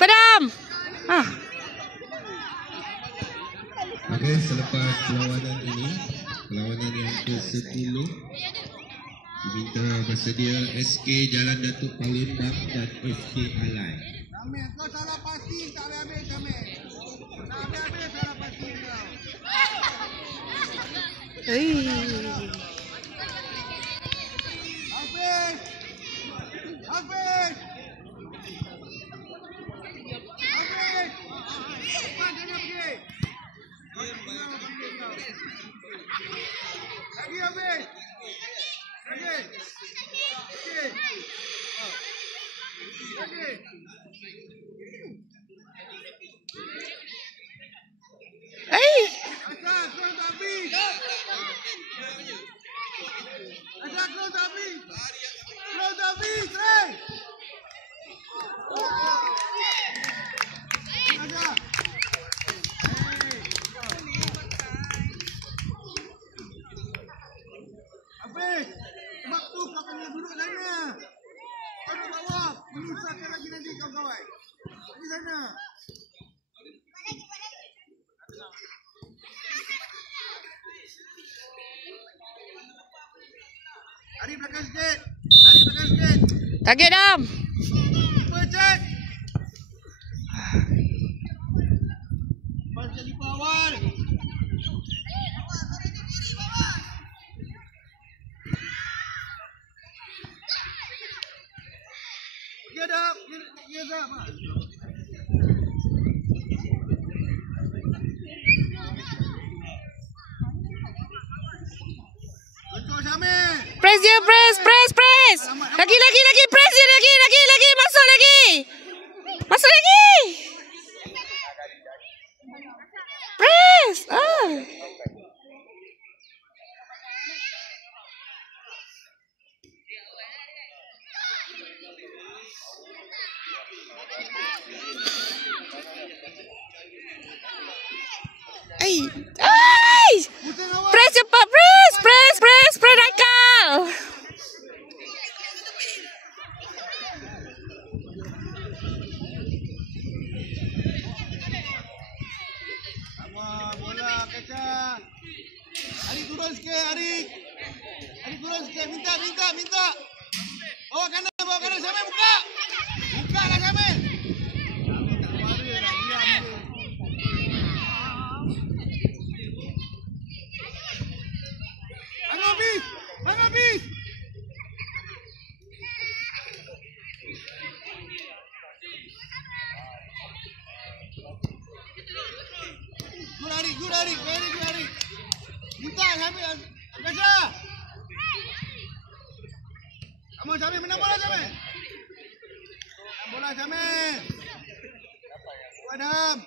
Padam. Okey, selepas perlawanan ini, perlawanan yang ke-10, diminta bersedia SK Jalan Datuk Palembang dan SK Alai. Jamil, kau salah pasti tak habis-habis Jamil. Tak habis-habis salah pasti kau. Hafiz! Hafiz! Hafiz! Cepat jangan pergi. Lagi Hafiz! Lagi! Okey. Lagi! Asal kau tak habis! Asal kau tak habis! Kau tak habis! Asal! Habis! Sebab tu kau kena duduk sana! Kau duduk bawah! Menyusahkan lagi nanti kawan-kawan! Di sana! Hari belakang sikit! Hari belakang sikit! Target Dam. Percet! Pas jadi awal! Dia dah! Dia dah! Betul Syamil! Press dia, press. Lagi, press dia lagi. Masuk lagi. Press. Press cepat, press Raikal. Bola kacang. Arik turun sikit, Arik. Arik turun sikit. Minta. Bawa kanan Syamil buka. Buka lah Syamil. Bang habis. Good Arik. Minta Syamil. Kasha. Kamu Syamil menang bola Syamil. Bola Syamil. Padam.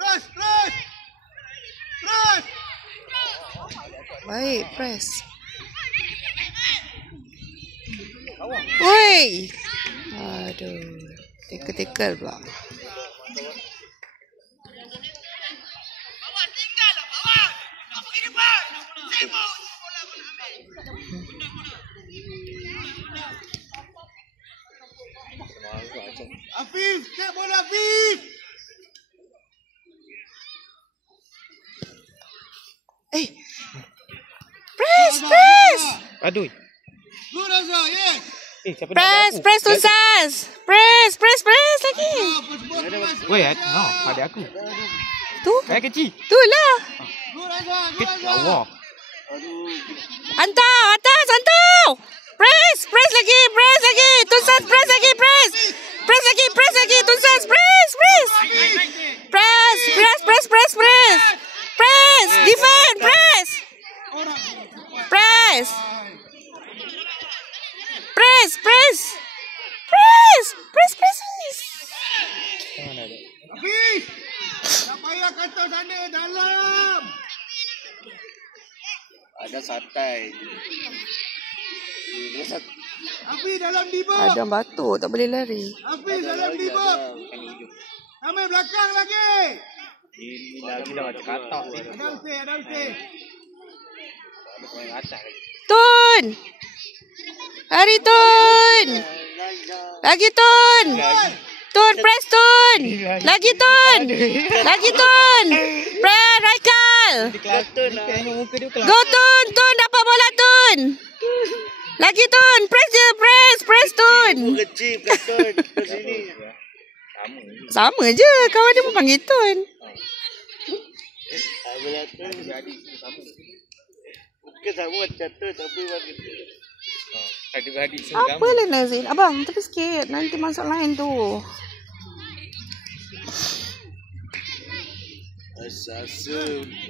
Terus. Baik, press. Woi. Aduh. Tekel pula. Afif, cek bola Afif. Press. Aduh. Good Azhar, yes. Siapa nak ada aku? Press Tunsas. Press lagi. Weh, ada aku. Tu. Saya kecil. Itulah. Good Azhar. Allah. Hantar. Press lagi. Tunsas, press lagi. Press lagi. Tunsas, press. Press. Defend, press. Press. Press. Press. Press. Press. Mana ada? Hafiz. Tak payah kata sana dalam. Ada santai. Hafiz dalam di bawah. Adam batuk, tak boleh lari. Hafiz dalam di bawah. Sampai belakang lagi. Ini lagi dah macam katak. Ada stay. Ada main atas lagi. Tun. Lari Tun. Lagi Tun. Tun, press Tun. Lagi Tun. Lagi Tun. Press Raikal. Tengok muka dia kelak. Go Tun. Tun dapat bola Tun. Lagi Tun. Press je. Press Tun. Kecil Tun ke sini. Sama je. Kawan dia pun panggil Tun. Bila Tun jadi sama. Bukan sama macam Tun tapi bagi tu. Adik-adik semua Apa lah Nazil? Abang, tepi sikit. Nanti masuk lain tu.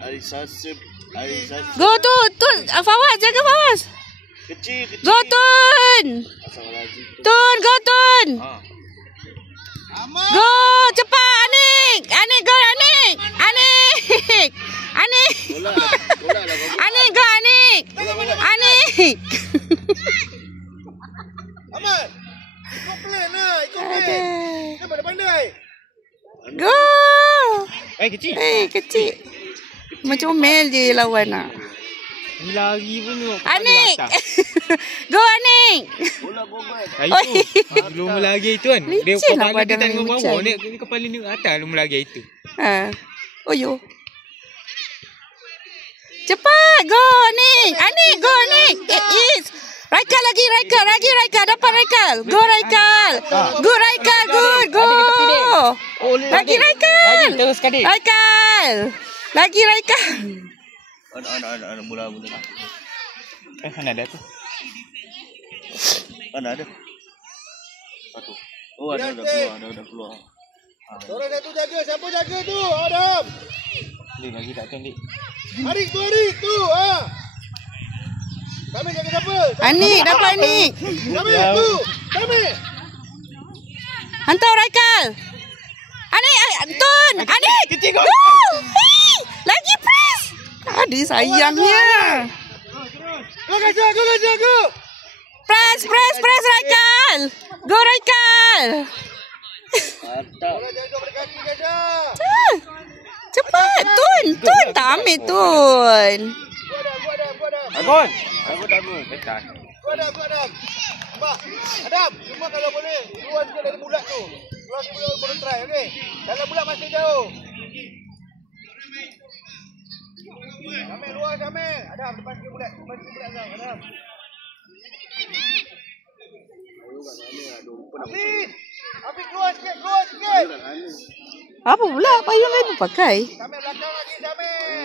Arisasib. Go Tun. Fawaz, jaga Fawaz. Kecil. Go Tun. Tun, go Tun. Go, cepat Anik. Anik, go Anik. Anik. Bola lah. Anik, go Anik. Anik. Ahmad. Ikut plan lah. Dia pandai-pandai. Go. kecil. Kecil. Macam Mel je lawan nak. Ni lari pun tengok. Anik. Go Anik. Bola gobal. Itu. Belum lagi itu kan. Dia Licin lah kepala dia badan tengok macam. bawah. Ni kepala ni atas belum lagi itu. Oh yo. Cepat. Go Anik. Anik, go Anik. Yes. Raikal lagi. Dapat Raikal. Go Raikal. Go Raikal. Good. Go. Lagi Raikal. Lagi terus sekali. Raikal. Lagi Raikal. Ada bola. Mana ada tu? Mana ada? Satu. Oh ada keluar. Orang satu jaga. Siapa jaga tu? Adam. Dia lagi tak tendek. Arik tu. Kami jaga siapa? Anik. Dapat Anik. Kami tu. Kami. Hantar Raikal. Anik. Tun. Anik. Go. Lagi press. Aduh sayangnya. Go gajah. Go. Press Raikal. Go Raikal. Orang jangan pada kaki gajah. Cepat. Tun tak ambil Tun. Gua Adam. Agon. Betul. Gua Adam. Mbak. Adam. Cuma kalau boleh keluar sikit dari bulat tu. Keluar sikit baru try, okey? Dalam bulat masih jauh. Sambil luar sambil. Adam depan sikit bulat. Adam. Habis keluar sikit. Apa pula payung lain pakai? Sambil belakang lagi sambil.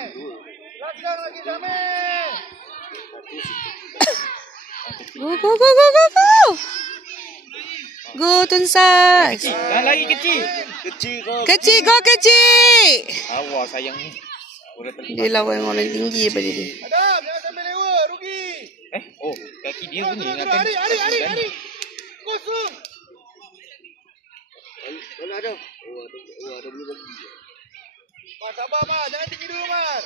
Go. Go Tunsas. Dah lagi kecil. Kecil kau. Kecil. Awak sayang ni. Dia lawan orang tinggi daripada dia. Adam, jangan sambil lewa, rugi. Oh, kaki dia pun ni ingatkan. Hari. Kosong. Mana ada? Oh ada belum lagi. Mar, sabar Mar, jangan tinggi dulu Mar.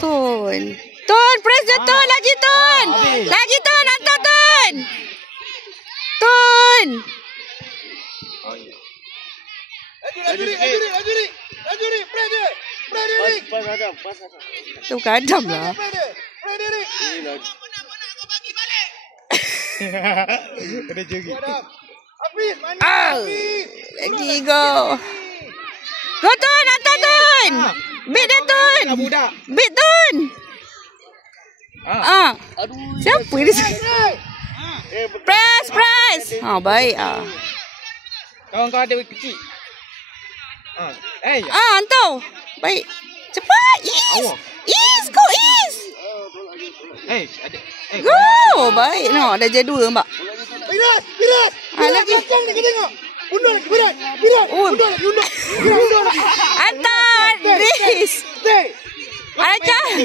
Tun, press je Tun, lagi Tun. Hantar Tun. Lajuri, play dia. Pas ada. Tu bukan Adam lah. Play dia. Ada jari. Adam. Hafiz, mana Hafiz? Lagi go. Go Tun, hantar Tun. Beat dia Tun. Budak. Beat Tun. Aduh. Siapa dia? Press. Baik Kawan kau ada kecil. hantar. Baik. Cepat. Is. Go Is. Ada. Go. Baik. No, dah jadi 2 mbak. Piras. Lagi. Belakang ni kau tengok. Undur lagi, Piras. Undur lagi. Hantar. Is. Stay. Raikal.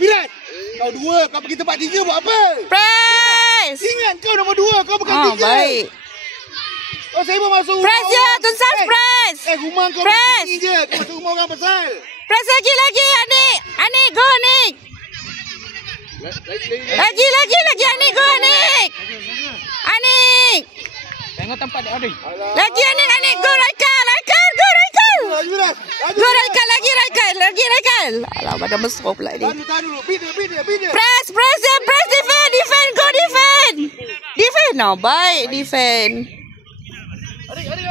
Piras. Kau 2, kau pergi tempat 3 buat apa? Press. Ingat kau nombor 2, kau bukan 3. Baik. Kau saya masuk rumah. Press je, Tunsas, press. Rumah kau Press. ni je. Kau masuk rumah orang pasal. Press lagi, Anik. Anik, go, Anik. Lagi, Anik, go, Anik. Anik. Tengok tempat dia. Aduh. Lagi, Anik, go, Raikal, go, Raikal. Go, Raikal, lagi, Raikal. Alah, badan besar pula ni. Tahan dulu. Beat dia. Press, defend, go, defend. Defend, no, baik, defend. Adik. Kita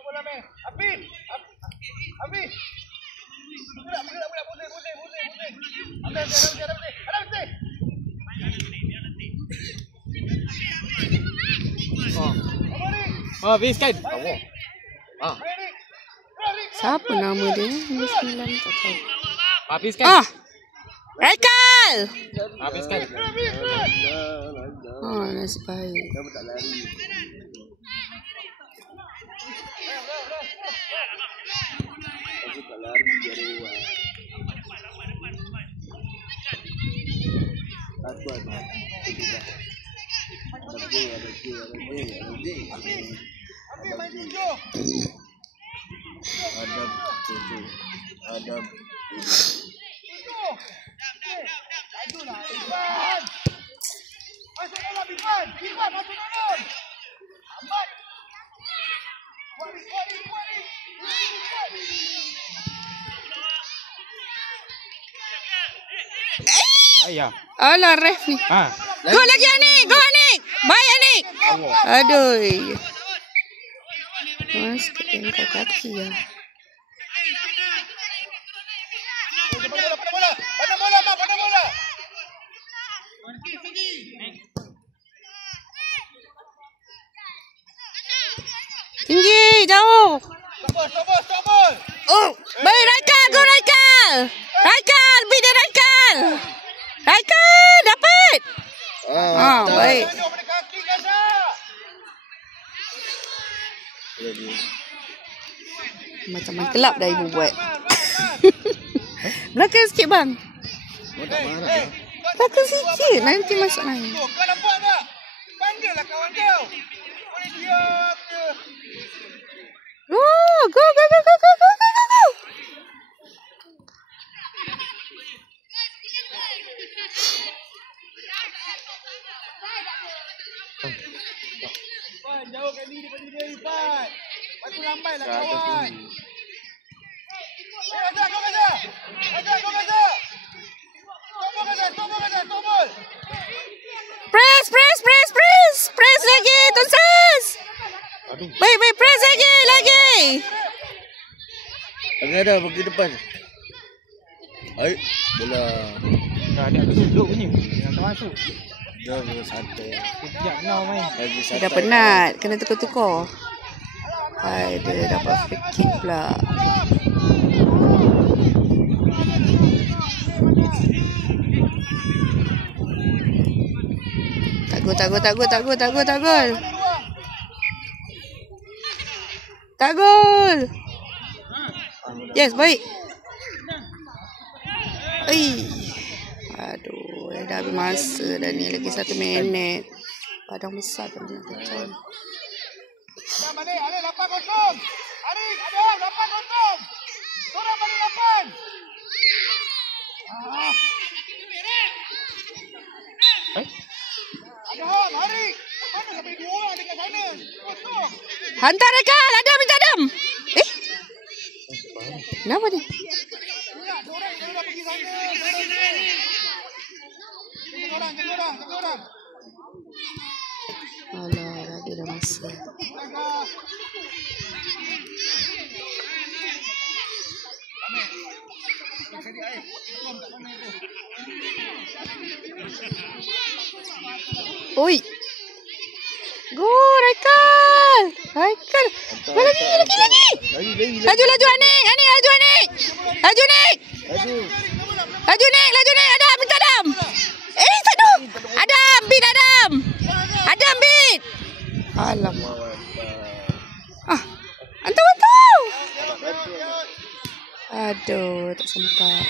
bola main. Habis. Budak, pusing. Ada. Oh, habis kan? Siapa nama dia? Nombor 9 tak tahu. Habis kan? Raikal. Habis kan? Nasib baik. Ayah. Alah, ref ni. Go lagi, Anik. Baik, Anik. Aduh. Mas, kau kaki ya. Pada bola. Tinggi, jauh. Stop ball. Oh, baik, Raikal, go Raikal. Beat dia Raikal. Raikal, dapat. Baik. Tengok pada kaki Gaza. Macam main kelab dah ibu buat. Belakang sikit, bang. Belakang sikit, nanti masuk lain. Kau nampak tak? Panggillah kawan kau. Boleh diam je. Go. Jauhkan diri daripada dia, Ifat. Lepas tu lambatlah kawan. Kau Gaza. Stop ball. Press lagi, Tunsas. Baik, press lagi. Ada pergi depan. Aik, bola. Dia ada duduk bunyi. Yang termasuk. Dah santai. Sekejap kau main. Lagi Dia santai. dah penat, kena tukar-tukar. Dia dapat free kick pula. Tak gol. Yes, baik. Aduh, dah habis masa dah ni, lagi 1 minit. Padang besar dah nak pecah. Balik, 8-0. Arik, Adam, 8-0. Sorang balik 8. Adam, Arik. Mana sampai 2 orang dekat sana? Kosong. Hantar Raikal, minta Adam. Kenapa ni? Sorang dah pergi sana. Jaga orang. Alah, lagi dah masa. Oi. Go Raikal. Lagi. Laju Anik. Laju Nik. Adam, minta Adam. Satu. Adam, beat. Alamak. Hantar. Aduh, tak sempat.